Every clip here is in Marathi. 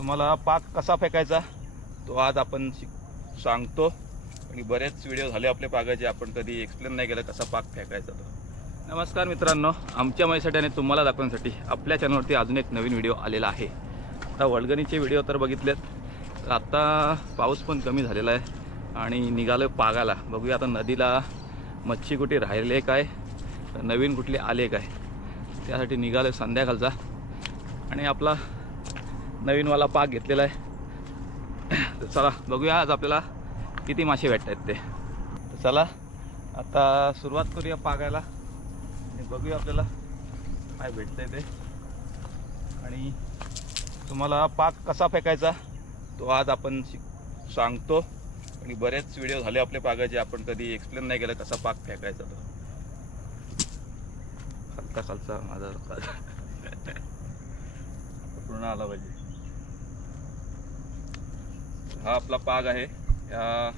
तुम्हाला पाक कसा फेकायचा तो आज आपण सांगतो। आणि बरेच व्हिडिओ झाले आपले पाकाचे, आपण कधी एक्सप्लेन नाही केलं कसा पाक फेकायचा तो। नमस्कार मित्रांनो, आमच्या माहितीसाठी आणि तुम्हाला दाखवण्यासाठी आपल्या चॅनलवरती अजून एक नवीन व्हिडिओ आलेला आहे। आता वळगणीचे व्हिडिओ तर बघितलेत, तर आता पाऊस पण कमी झालेला आहे आणि निघालो पागाला। बघूया आता नदीला मच्छी कुठे राहिले काय, नवीन कुठले आले काय, त्यासाठी निघालो संध्याकाळचा। आणि आपला नवीनवाला पाक घेतलेला आहे, तर चला बघूया आज आपल्याला किती मासे भेटतात ते। तर चला आता सुरुवात करूया पागायला आणि बघूया आपल्याला काय भेटतंय ते। आणि तुम्हाला पाक कसा फेकायचा तो आज आपण सांगतो। आणि बरेच व्हिडिओ झाले आपले पागाचे, आपण कधी एक्सप्लेन नाही केलं कसा पाक फेकायचा तो। हलका खालचा माझा पूर्ण आला पाहिजे। हा आपला पाग आहे। या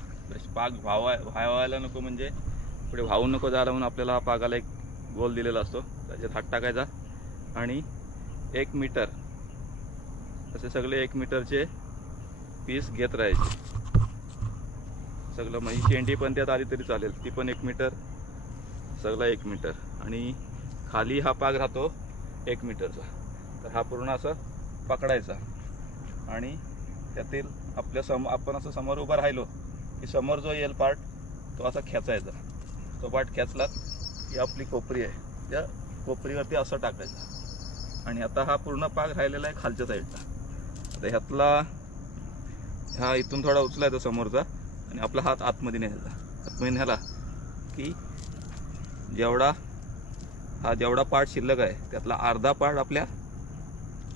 पाग व्हायला नको, म्हणजे पुढे वाहू नको जायला म्हणून आपल्याला हा पागाला एक गोल दिलेला असतो, त्याच्यात हात टाकायचा आणि 1 मीटर असे सगळे 1 मीटरचे पीस घेत राहायचे सगळं। म्हणजे शेंडी पण त्यात आली तरी चालेल, ती पण 1 मीटर, सगळं 1 मीटर। आणि खाली हा पाग राहतो 1 मीटरचा, तर हा पूर्ण असं पकडायचा आणि त्यातील आपण असं समोर उभं राहिलो की समोर जो येईल पार्ट तो असा खेचायचा। तो पार्ट खेचला की आपली कोपरी आहे, त्या कोपरीवरती असं टाकायचं। आणि आता हा पूर्ण पाग राहिलेला आहे खालच्या साईडला। आता हा इथून थोडा उचलायचा समोरचा आणि आपला हात आतमध्ये न्यायचा। आतमध्ये न्याला की जेवढा पार्ट शिल्लक आहे त्यातला अर्धा पार्ट आपल्या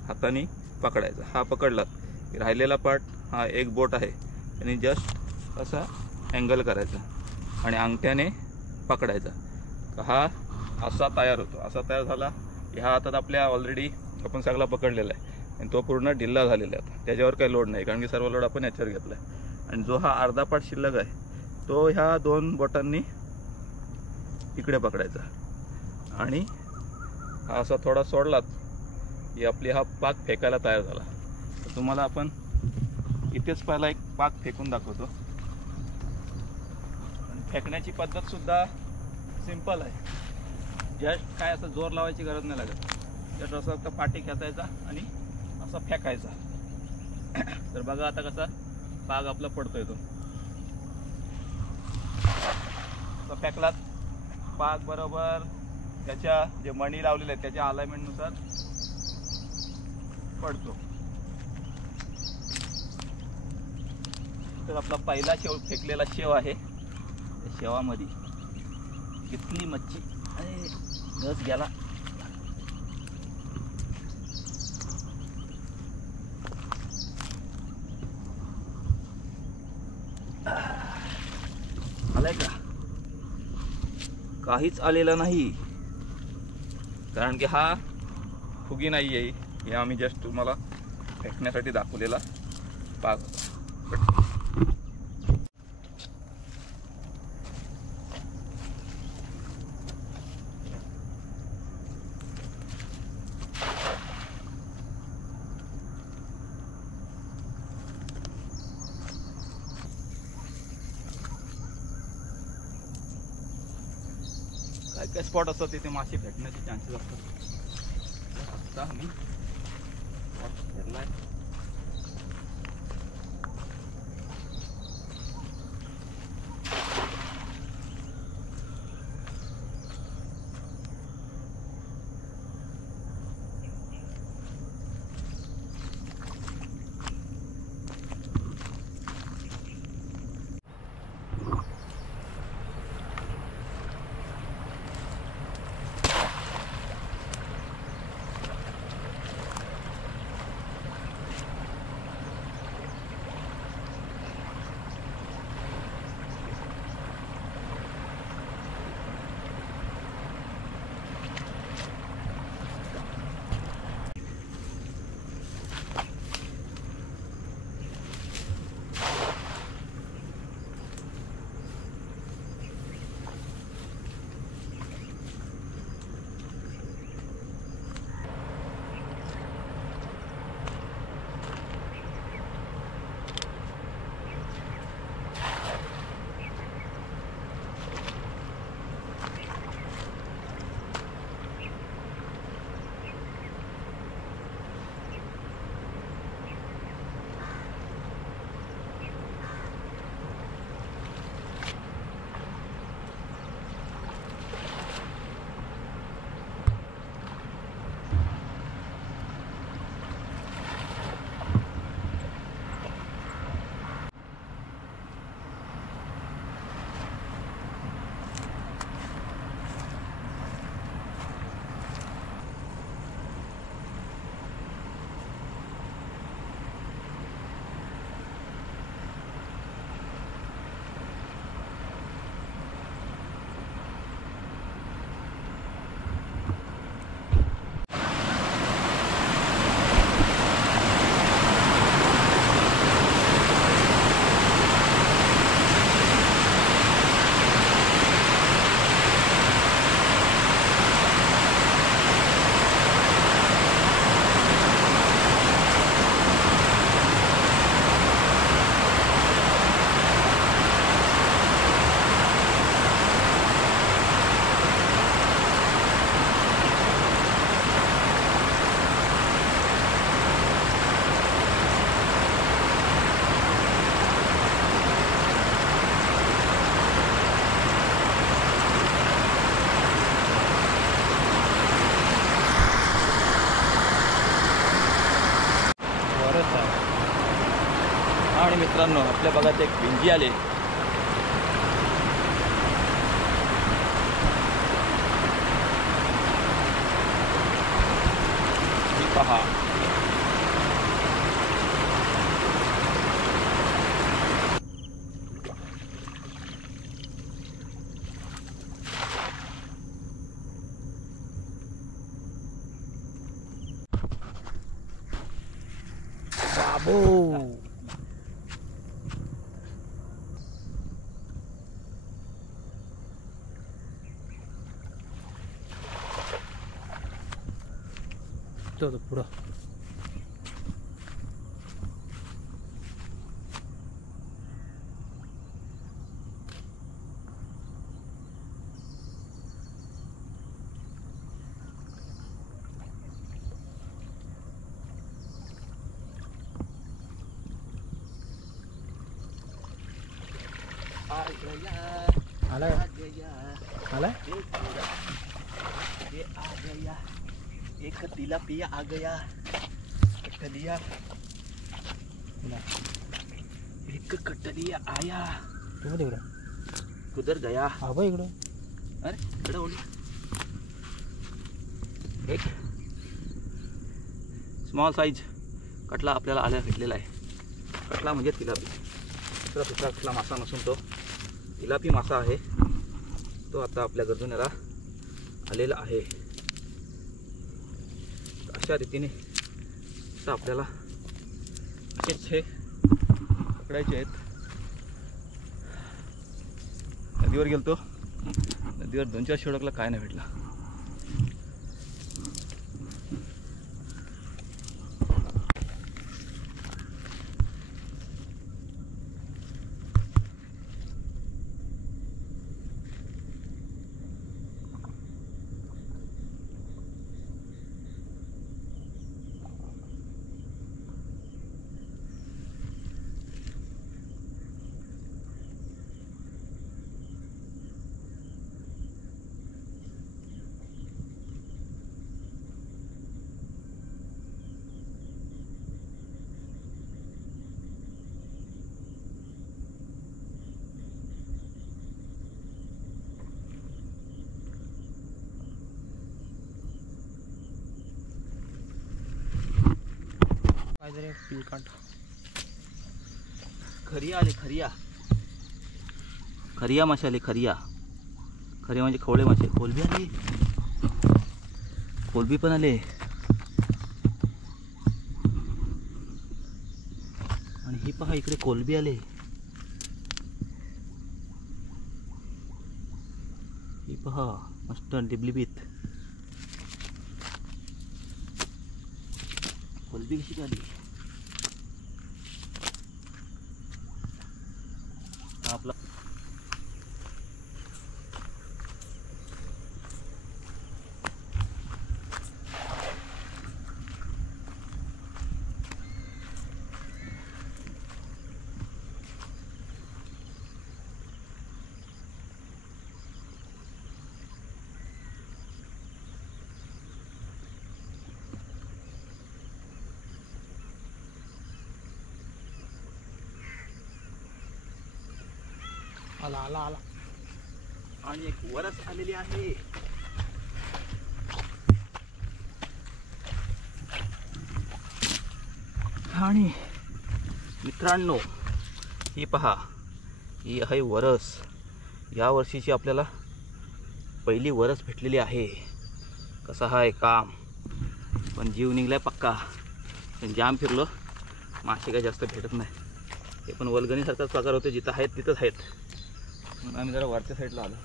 हाताने पकडायचा। हा पकडला की राहिलेला पार्ट, हा एक बोट आहे आणि जस्ट असा अँगल करायचा आणि अंगठ्याने पकडायचा। हा असा तयार होतो। असा तयार झाला की हा हातात आपल्या ऑलरेडी आपण सगळा पकडलेला आहे आणि तो पूर्ण ढिल्ला झालेला आहे। त्याच्यावर काही लोड नाही, कारण की सर्व लोड आपण याच्यावर घेतला आहे। आणि जो हा अर्धा पार्ट शिल्लक आहे तो ह्या 2 बोटांनी इकडे पकडायचा आणि हा असा थोडा सोडलात की आपली हा पाक फेकायला तयार झाला। तर तुम्हाला आपण इथेच पहिला एक पाक फेकून दाखवतो। आणि फेकण्याची पद्धत सुद्धा सिंपल आहे, जस्ट काय असं जोर लावायची गरज नाही लागत। जस्ट असं फक्त पाठी खेचायचा आणि असं फेकायचा। तर बघा आता कसा पाक आपला पडतोय तो। फेकलात पाक बरोबर त्याच्या जे मणी लावलेले आहेत त्याच्या अलाइनमेंटनुसार पडतो। तर आपला पहिला शेव फेकलेला शेव आहे, त्या शेवामध्ये कितली मच्छी घस गेला। आलाय का? काहीच आलेला नाही, कारण की हा फुगी नाही आहे। हे आम्ही जस्ट तुम्हाला फेकण्यासाठी दाखवलेला पाक। काय काय स्पॉट असतात तिथे मासे भेटण्याचे चान्सेस असतात। आता आम्ही स्पॉट घेतलाय। मित्रांनो, आपल्या भागात एक पिंजी आले. पहा बाबो तो पुढं आला आला एक तिलापिया आ गया. कटलिया एक कटलिया आया. तू तिकडं कुदर गया. हा बा इकडं. अरे इकडं ओढ. एक स्मॉल साईज कटला आपल्याला आल्या भेटलेला आहे. कटला म्हणजे तिलापी. दुसरा कुठला मासा नसून तो तिलापी मासा आहे. तो आता आपल्या गरजूनेला आलेला आहे. अशा रीतीने आता आपल्याला असेच हे पकडायचे आहेत. नदीवर गेलतो. नदीवर 2-4 शेडकला काय नाही भेटला. काहीतरी पिलकाट खरिया आले. खरिया मासे आले. खरिया म्हणजे खवळे मासे. कोलबी आले. कोलबी पण आले. आणि ही पहा इकडे कोलबी आले. ही पहा मस्त डिबलिबीत कोलबी कशी आली. आपला आला आला आला. आणि एक वरस आलेली आहे. आणि मित्रांनो, ही पहा, ही आहे वरस. या वर्षीची आपल्याला पहिली वरस भेटलेली आहे. कसा आहे काम, पण जीव निघलाय पक्का. पण जाम फिरलो, मासे काय जास्त भेटत नाही. हे पण वलगणीसारखाच प्रकार होते. जिथं आहेत तिथंच आहेत. म्हणून आम्ही जरा वरच्या साईडला आलो.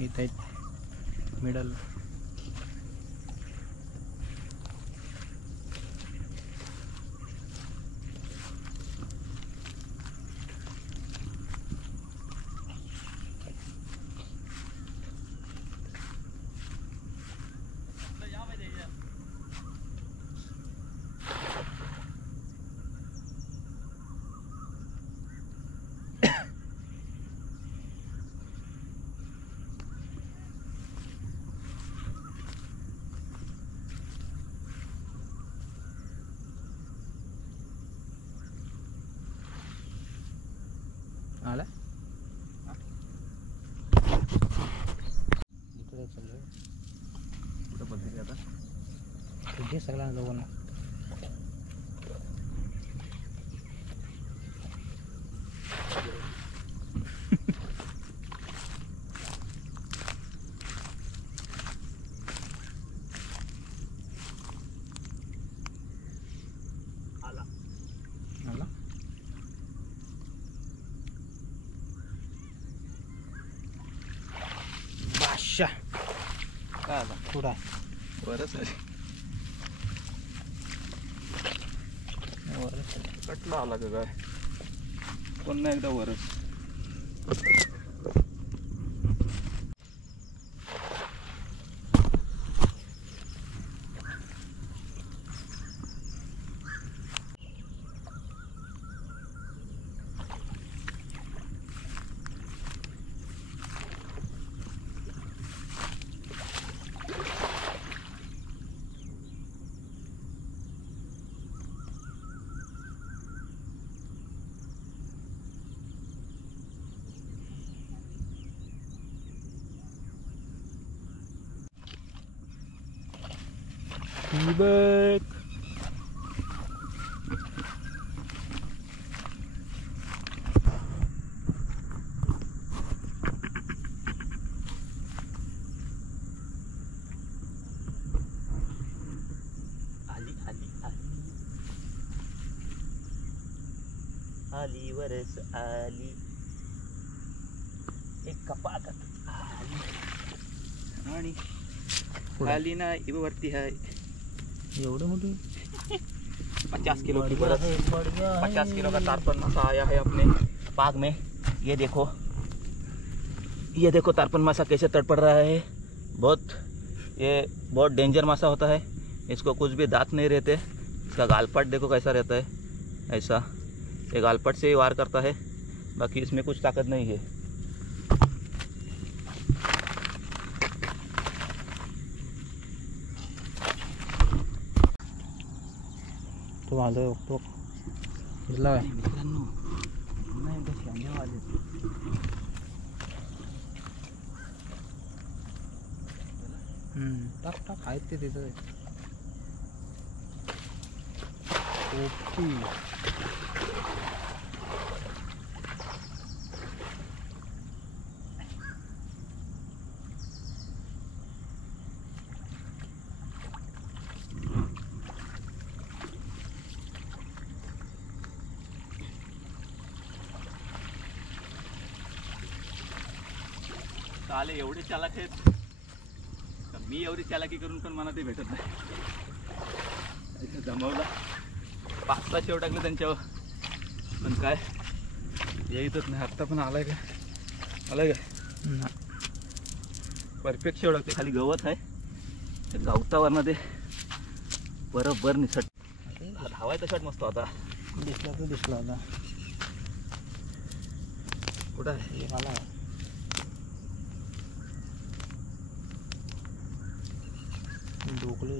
इथे मिडल हे सगळ्यांना दोघांना आला आला बादशाह काय आला कुठं आहे बरंच आहे वरच आहे. कटला आला का काय पुन्हा एकदा वरच बघ आली आली आली आली वरस आली एक कपाकत आली आणि आली ना वरती है एवढं मोठं 50 किलो की बरस 50 किलो का तारपन मासा आया है अपने पाग में ये देखो तारपन मासा कैसे तड़पड़ रहा है ये बहुत डेंजर मासा होता है इसको कुछ भी दांत नहीं रहते इसका गालपट देखो कैसा रहता है ऐसा ये गालपट से ही वार करता है बाकी इसमें कुछ ताकत नहीं है तो माझं तो दिसला काय मित्रांनो पुन्हा एकदा शेंड्या आले टाक टाक आहेत ते तिथं ओके साले एवढे चालाक आहेत का मी एवढी चालाकी करून पण मला ते भेटत नाही इथे जमवला 5-6 शेव टाकले त्यांच्यावर पण काय येतच नाही आत्ता पण आलाय का परफेक्ट शेव टाकते खाली गवत आहे त्या गवतावरनं ते बरोबर निसट धावायचा शॉट मस्त होता दिसला होता कुठं आहे एक आला डोकली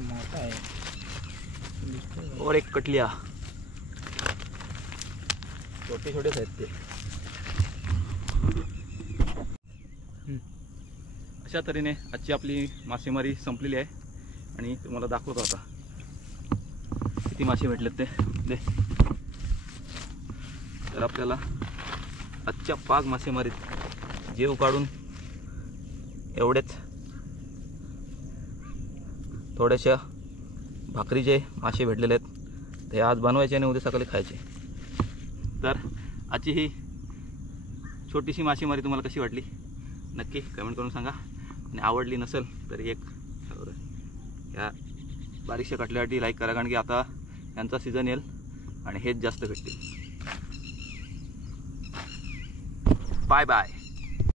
मोठा आहे और एक कटलिया छोटे छोटेच आहेत ते अशा तऱ्हेने आजची आपली मासेमारी संपलेली आहे आणि तुम्हाला दाखवतो आता किती मासे भेटलेत ते दे तर आपल्याला आजच्या पाग मासेमारीत जीव काढून एवढेच थोड्याशा भाकरीचे मासे भेटलेले आहेत ते आज बनवायचे आणि उद्या सकाळी खायचे तर आजची ही छोटीशी मासेमारी तुम्हाला कशी वाटली नक्की कमेंट करून सांगा आणि आवडली नसेल तर एक या बारीकशा कटल्यासाठी लाईक करा कारण की आता यांचा सीझन येईल आणि हेच जास्त भेटतील बाय बाय